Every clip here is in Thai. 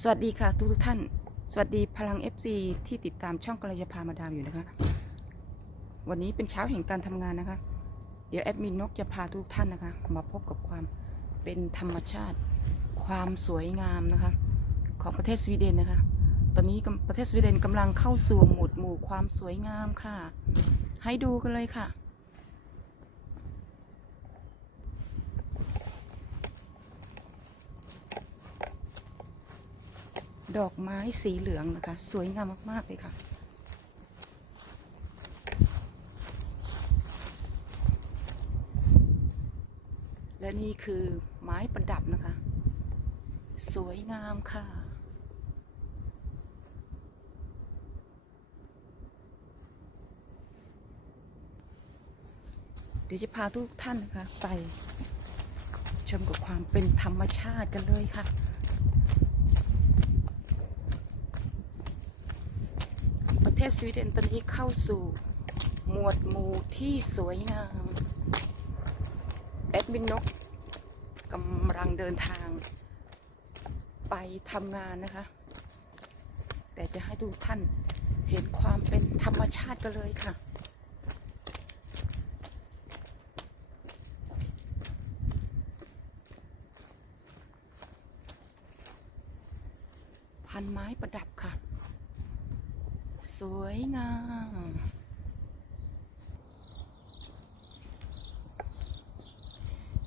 สวัสดีค่ะทุกทุกท่าน สวัสดีพลัง FC ที่ติดตามช่องกัลยาพามาดามอยู่นะคะ วันนี้เป็นเช้าแห่งการทำงานนะคะ เดี๋ยวแอดมินนกจะพาทุกท่านนะคะ มาพบกับความเป็นธรรมชาติ ความสวยงามนะคะ ของประเทศสวีเดนนะคะ ตอนนี้ประเทศสวีเดนกำลังเข้าสู่หมุดหมู่ความสวยงามค่ะ ให้ดูกันเลยค่ะ ดอกไม้สีเหลืองนะคะ สวยงามมากๆเลยค่ะ และนี่คือไม้ประดับนะคะ สวยงามค่ะเดี๋ยวจะพาทุกท่านนะคะ ไปชมกับความเป็นธรรมชาติกันเลยค่ะ ประเท ศสวีเดนตอนนี้เข้าสู่หมวดหมู่ที่สวยงามแอดมินนกกำลังเดินทาง ไปทำงานนะคะ แต่จะให้ทุกท่านเห็นความเป็นธรรมชาติกันเลยค่ะพันไม้ประดับค่ะ วยงาม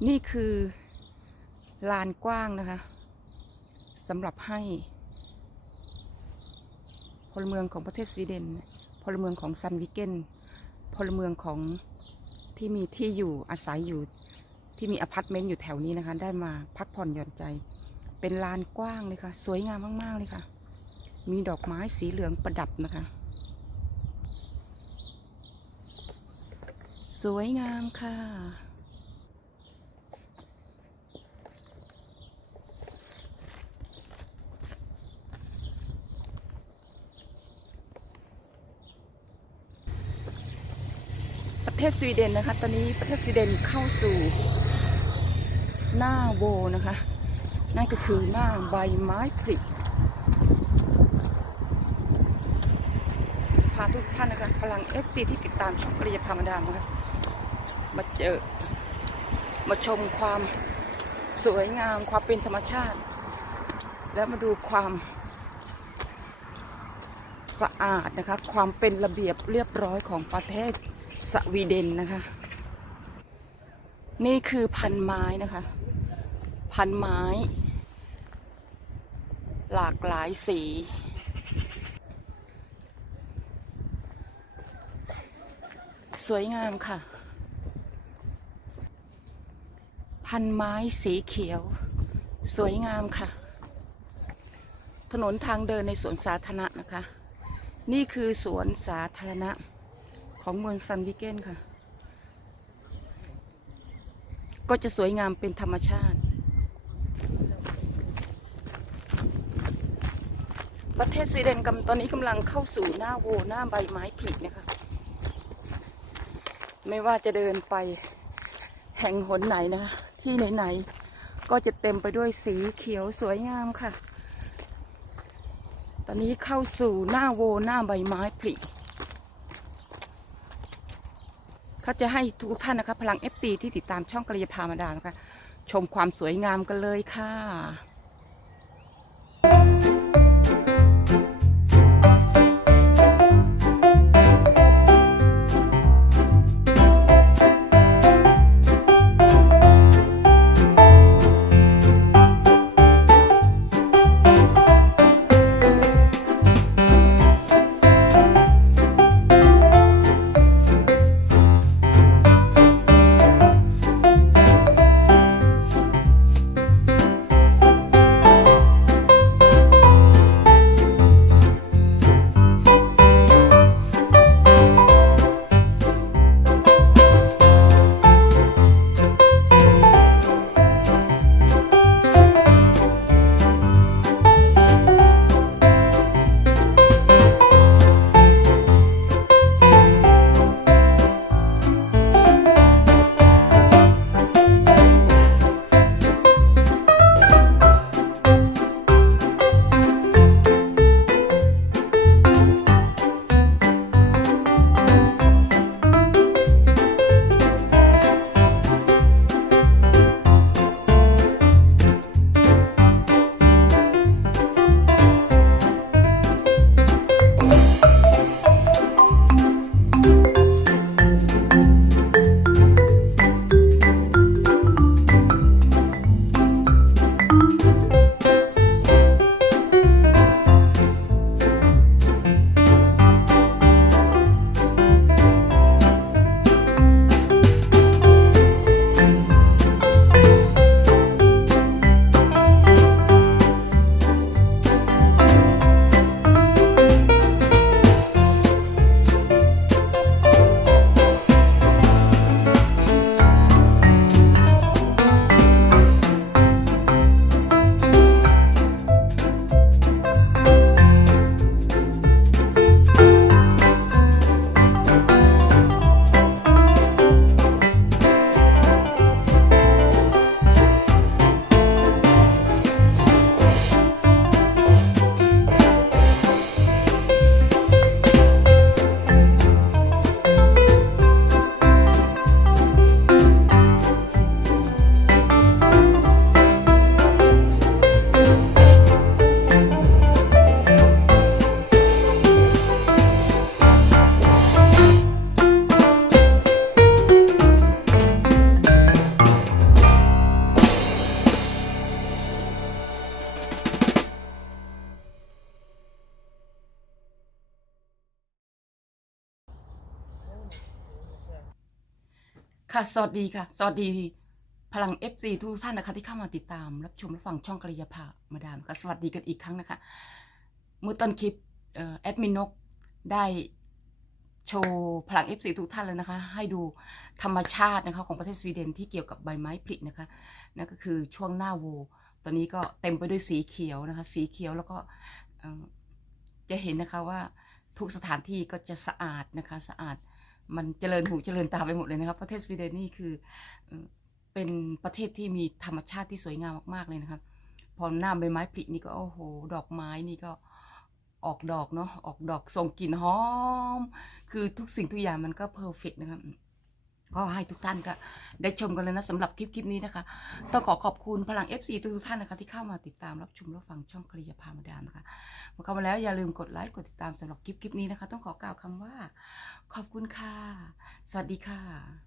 นี่คือลานกว้างนะคะสำหรับให้พลเมืองของประเทศสวีเดน พลเมืองของซันวิเกน พลเมืองของที่มีที่อยู่อาศัยอยู่ที่มีอพาร์ตเมนต์อยู่แถวนี้นะคะ ได้มาพักผ่อนหย่อนใจ เป็นลานกว้างเลยค่ะ สวยงามมาก ๆ เลยค่ะ มีดอกไม้สีเหลืองประดับนะคะ สวยงามค่ะ ประเทศสวีเดนนะคะ ตอนนี้ประเทศสวีเดนเข้าสู่หน้าโวนะคะ นั่นก็คือหน้าใบไม้ผลิพาทุกท่านนะคะพลัง FC ที่ติดตามช่องกริยาพามดามนะคะ มาเจอ มาชมความสวยงามความเป็นธรรมชาติ แล้วมาดูความสะอาดนะคะ ความเป็นระเบียบเรียบร้อยของประเทศสวีเดนนะคะ นี่คือพันไม้นะคะ พันไม้ หลากหลายสี สวยงามค่ะ พันไม้สีเขียว สวยงามค่ะ ถนนทางเดินในสวนสาธารณะนะคะ นี่คือสวนสาธารณะของเมืองซันวิเกนค่ะ ก็จะสวยงามเป็นธรรมชาติ ประเทศสวีเดนกำตอนนี้กำลังเข้าสู่หน้าโวหน้าใบไม้ผลินะคะ ไม่ว่าจะเดินไปแห่งหนไหนนะคะ ที่ไหนๆก็จะเต็มไปด้วยสีเขียวสวยงามค่ะ ตอนนี้เข้าสู่หน้าโวหน้าใบไม้ผลิเขาจะให้ทุกท่านนะคะ พลัง FC ที่ติดตามช่องกระยาพามาดานะคะ ชมความสวยงามกันเลยค่ะ ค่ะ สวัสดีค่ะ สวัสดีพลัง FC ทุกท่านนะคะ ที่เข้ามาติดตาม รับชมรับฟังช่องกริยาภามาดามค่ะสวัสดีกันอีกครั้งนะคะ เมื่อต้นคลิปเอ่อแอดมินนกได้โชว์พลัง FC ทุกท่านเลยนะคะ ให้ดูธรรมชาตินะคะของประเทศสวีเดนที่เกี่ยวกับใบไม้ผลินะคะนั่นก็คือช่วงหน้าโวตอนนี้ก็เต็มไปด้วยสีเขียวนะคะ สีเขียวแล้วก็จะเห็นนะคะว่าทุกสถานที่ก็จะสะอาดนะคะสะอาด มันเจริญหูเจริญตาไปหมดเลยนะครับ ประเทศสวีเดนนี่คือเป็นประเทศที่มีธรรมชาติที่สวยงามมากๆเลยนะครับ พอหน้าใบไม้ผลินี่ก็โอ้โห ดอกไม้นี่ก็ออกดอกเนาะออกดอกส่งกลิ่นหอม คือทุกสิ่งทุกอย่างมันก็เพอร์เฟกนะครับ ก็ให้ทุกท่านก็ได้ชมกันเลยนะสำหรับคลิปคลิปนี้นะคะ ต้องขอขอบคุณพลัง FC ทุกๆท่านนะคะ ที่เข้ามาติดตามรับชมรับฟังช่องคลิยาพามาดามนะคะเมื่อเข้ามาแล้วอย่าลืมกดไลค์กดติดตามสำหรับคลิปคลิปนี้นะคะ ต้องขอกล่าวคำว่า ขอบคุณค่ะ สวัสดีค่ะ